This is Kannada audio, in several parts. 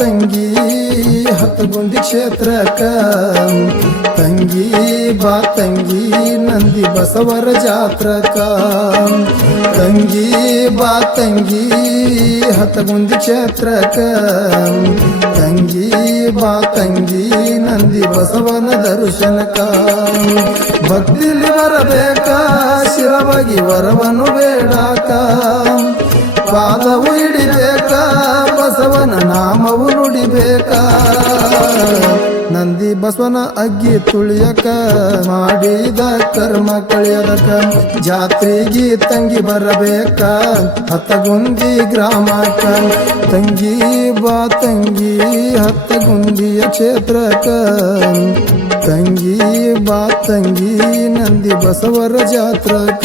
ತಂಗಿ ಹತ್ತು ಗುಂದಿ ಕ್ಷೇತ್ರಕ್ಕ ತಂಗಿ ಬಾ ತಂಗಿ ನಂದಿ ಬಸವರ ಜಾತ್ರಕ ತಂಗಿ ಬಾ ತಂಗಿ ಹತ್ತು ಕ್ಷೇತ್ರ ಕ್ಷೇತ್ರಕ ತಂಗಿ ಬಾ ತಂಗಿ ನಂದಿ ಬಸವನ ದರ್ಶನಕ ಭಕ್ತಿಲಿ ಬರಬೇಕ ಶಿರವಾಗಿ ವರವನು ಬೇಡಾಕ ಪಾದವು ಹಿಡಿಬೇಕ ಬಸವನ ನಾಮವು ನುಡಿಬೇಕ ನಂದಿ ಬಸವನ ಅಗ್ಗಿ ತುಳಿಯಕ ಮಾಡಿದ ಕರ್ಮ ಕಳಿಯದಕ ಜಾತ್ರೆಗೆ ತಂಗಿ ಬರಬೇಕ ಹತ್ತಗುಂದಿ ಗ್ರಾಮಕ ತಂಗಿ ಬಾ ತಂಗಿ ಹತ್ತಗುಂದಿಯ ಕ್ಷೇತ್ರಕ ತಂಗಿ ಬಾ ತಂಗಿ ನಂದಿ ಬಸವರ ಜಾತ್ರಕ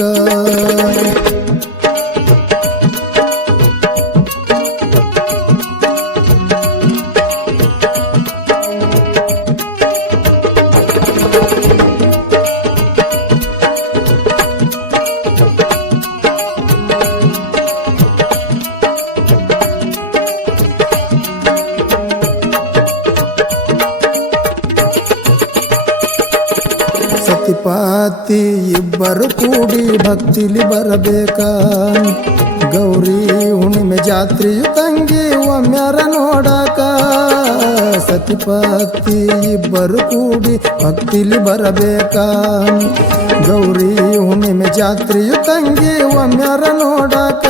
ಪತಿ ಇಬ್ಬರು ಕೂಡಿ ಭಕ್ತಿಲಿ ಬರಬೇಕ ಗೌರಿ ಹುಣ್ಣಿಮೆ ಜಾತ್ರೆಯು ತಂಗಿ ಒಮ್ಮ್ಯಾರ ನೋಡಕ ಸತಿ ಇಬ್ಬರು ಕೂಡಿ ಭಕ್ತಿಲಿ ಬರಬೇಕ ಗೌರಿ ಹುಣ್ಣಿಮೆ ಜಾತ್ರೆಯು ತಂಗಿ ಒಮ್ಮ್ಯಾರ ನೋಡಕ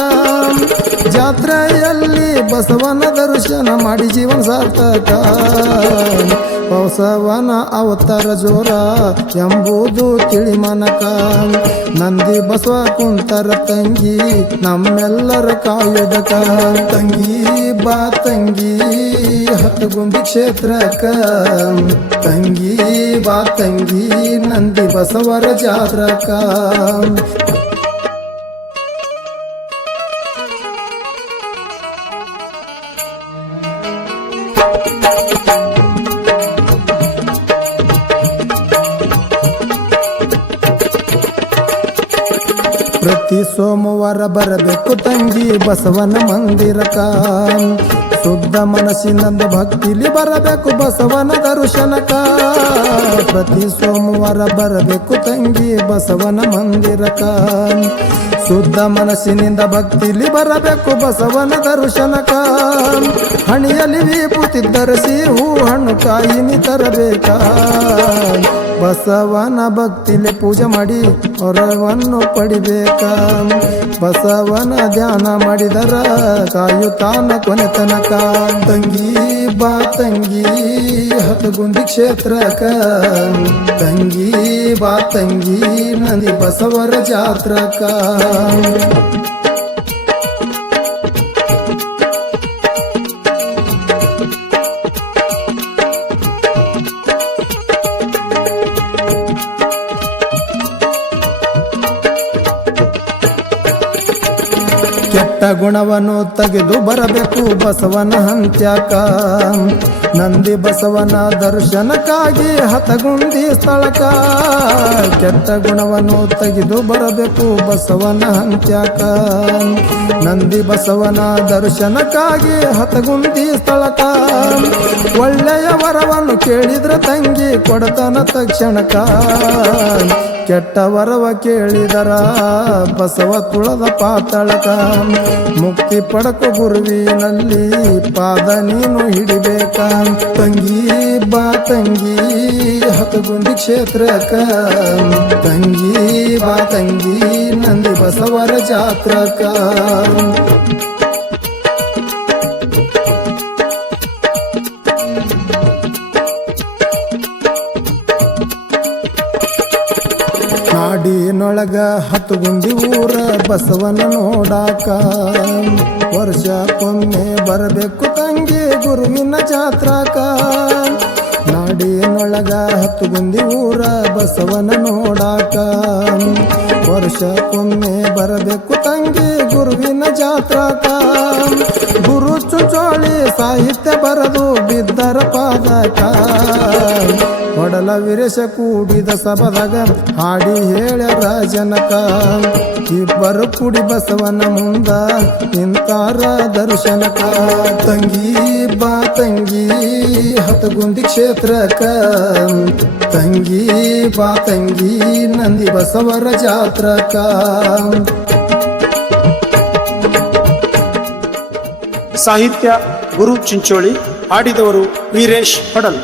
ಜಾತ್ರೆಯಲ್ಲಿ ಬಸವನ ದರ್ಶನ ಮಾಡಿ ಜೀವನ ಸಾರ್ಥಕ ಪೌಸವನ ಅವತಾರ ಜೋರ ಎಂಬುದು ತಿಳಿಮಾನಕ ನಂದಿ ಬಸವ ಕುಂತರ ತಂಗಿ ನಮ್ಮೆಲ್ಲರ ಕಾಯುದಕ ತಂಗಿ ಬಾ ತಂಗಿ ಕ್ಷೇತ್ರ ಕ್ಷೇತ್ರಕ ತಂಗಿ ಬಾ ತಂಗಿ ನಂದಿ ಬಸವರ ಜಾತ್ರಕ ಪ್ರತಿ ಸೋಮವಾರ ಬರಬೇಕು ತಂಗಿ ಬಸವನ ಮಂದಿರಕ ಶುದ್ಧ ಮನಸ್ಸಿನಂದ ಭಕ್ತಿಲಿ ಬರಬೇಕು ಬಸವನ ದರ್ಶನಕ ಪ್ರತಿ ಸೋಮವಾರ ಬರಬೇಕು ತಂಗಿ ಬಸವನ ಮಂದಿರಕ ಶುದ್ಧ ಮನಸ್ಸಿನಿಂದ ಭಕ್ತಿಲಿ ಬರಬೇಕು ಬಸವನ ದರ್ಶನಕ ಹಣಿಯಲ್ಲಿ ವಿಭೂತಿ ಧರಿಸಿ ಹೂ ಹಣ್ಣು ಕಾಯಿನಿ ತರಬೇಕಾ ಬಸವನ ಭಕ್ತಿಲಿ ಪೂಜೆ ಮಾಡಿ ಹೊರವನ್ನು ಪಡಿಬೇಕ ಬಸವನ ಧ್ಯಾನ ಮಾಡಿದರ ಕಾಯುತಾನ ಕೊನೆ ತನಕ ತಂಗಿ ಬಾ ತಂಗಿ ಹತಗುಂದಿ ಕ್ಷೇತ್ರಕ ತಂಗಿ ಬಾ ತಂಗಿ ನಂದಿ ಬಸವರ ಜಾತ್ರಕ ಕೆಟ್ಟ ಗುಣವನ್ನು ತೆಗೆದು ಬರಬೇಕು ಬಸವನ ಹಂತ್ಯಾಕ ನಂದಿ ಬಸವನ ದರ್ಶನಕ್ಕಾಗಿ ಹತಗುಂದಿ ಸ್ಥಳಕ ಕೆಟ್ಟ ಗುಣವನ್ನು ತೆಗೆದು ಬರಬೇಕು ಬಸವನ ಹಂತ್ಯಾಕ ನಂದಿ ಬಸವನ ದರ್ಶನಕ್ಕಾಗಿ ಹತಗುಂದಿ ಸ್ಥಳಕ ಒಳ್ಳೆಯ ವರವನ್ನು ಕೇಳಿದ್ರ ತಂಗಿ ಕೊಡತನ ತಕ್ಷಣಕ ಕೆಟ್ಟ ವರವ ಕೇಳಿದರ ಬಸವ ತುಳದ ಪಾತಳಕ ಮುಕ್ತಿ ಪಡಕು ಗುರುವಿನಲ್ಲಿ ಪಾದ ನೀನು ಹಿಡಿಬೇಕಾ ತಂಗಿ ಬಾ ತಂಗಿ ಹತಗುಂಡಿ ಕ್ಷೇತ್ರಕ ತಂಗಿ ಬಾ ತಂಗಿ ನಂದಿ ಬಸವರ ಜಾತ್ರಕ ನಾಡಿನೊಳಗ ಹತ್ತು ಗುಂಡಿ ಊರ ಬಸವನ ನೋಡಾಕ ವರ್ಷಕ್ಕೊಮ್ಮೆ ಬರಬೇಕು ತಂಗಿ ಗುರುವಿನ ಕಾ ನಾಡಿನೊಳಗ ಹತ್ತು ಗುಂದಿ ಊರ ಬಸವನ ನೋಡಾಕ ವರ್ಷಕ್ಕೊಮ್ಮೆ ಬರಬೇಕು ತಂಗಿ ಗುರುವಿನ ಜಾತ್ರಾಕ ಗುರು ಚುಚೋಳಿ ಸಾಹಿತ್ಯ ಬರದು ಬಿದ್ದರ ಪಾದಕ ಕಡಲ ವಿರೇಶ ಕೂಡಿದ ಸಬದಗ ಹಾಡಿ ಹೇಳ ರಾಜನಕ ಇಬ್ಬರು ಕುಡಿ ಬಸವನ ಮುಂದ ನಿಂತಾರ ದರ್ಶನಕ ತಂಗಿ ಬಾ ತಂಗಿ ಹತಗುಂದಿ ಕ್ಷೇತ್ರಕ ತಂಗಿ ಬಾ ತಂಗಿ ನಂದಿ ಬಸವರ ಜಾತ್ರಕ ಸಾಹಿತ್ಯ ಗುರು ಚಿಂಚೋಳಿ ಹಾಡಿದವರು ವೀರೇಶ್ ಹೊಡಲ್